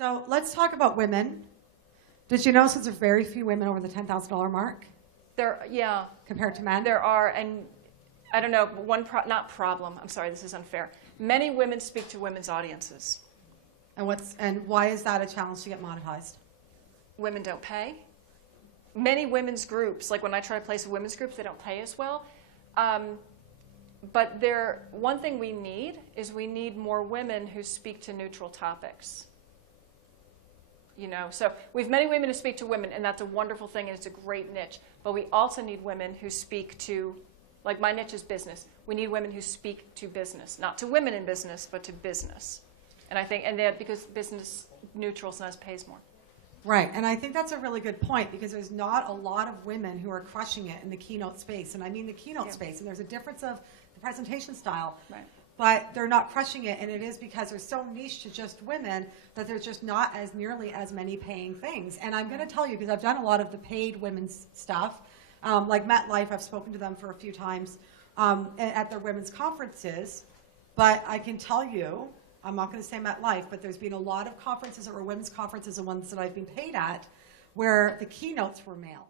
So let's talk about women. Did you notice there's very few women over the $10,000 mark Yeah, compared to men? there are, and I don't know, not problem, I'm sorry, this is unfair. Many women speak to women's audiences. And why is that a challenge to get monetized? Women don't pay. Many women's groups, like when I try to place women's groups, they don't pay as well. But one thing we need is we need more women who speak to neutral topics. You know, so we have many women who speak to women, and that's a wonderful thing, and it's a great niche. But we also need women who speak to, like my niche is business. We need women who speak to business, not to women in business, but to business. And I think, because business neutral sometimes pays more. Right, and I think that's a really good point because there's not a lot of women who are crushing it in the keynote space. And I mean the keynote space, and there's a difference of the presentation style. Right. But they're not crushing it, and it is because they're so niche to just women that there's just not as nearly as many paying things. And I'm going to tell you, because I've done a lot of the paid women's stuff, like MetLife, I've spoken to them for a few times at their women's conferences, but I can tell you, I'm not going to say MetLife, but there's been a lot of conferences that were women's conferences and ones that I've been paid at where the keynotes were male.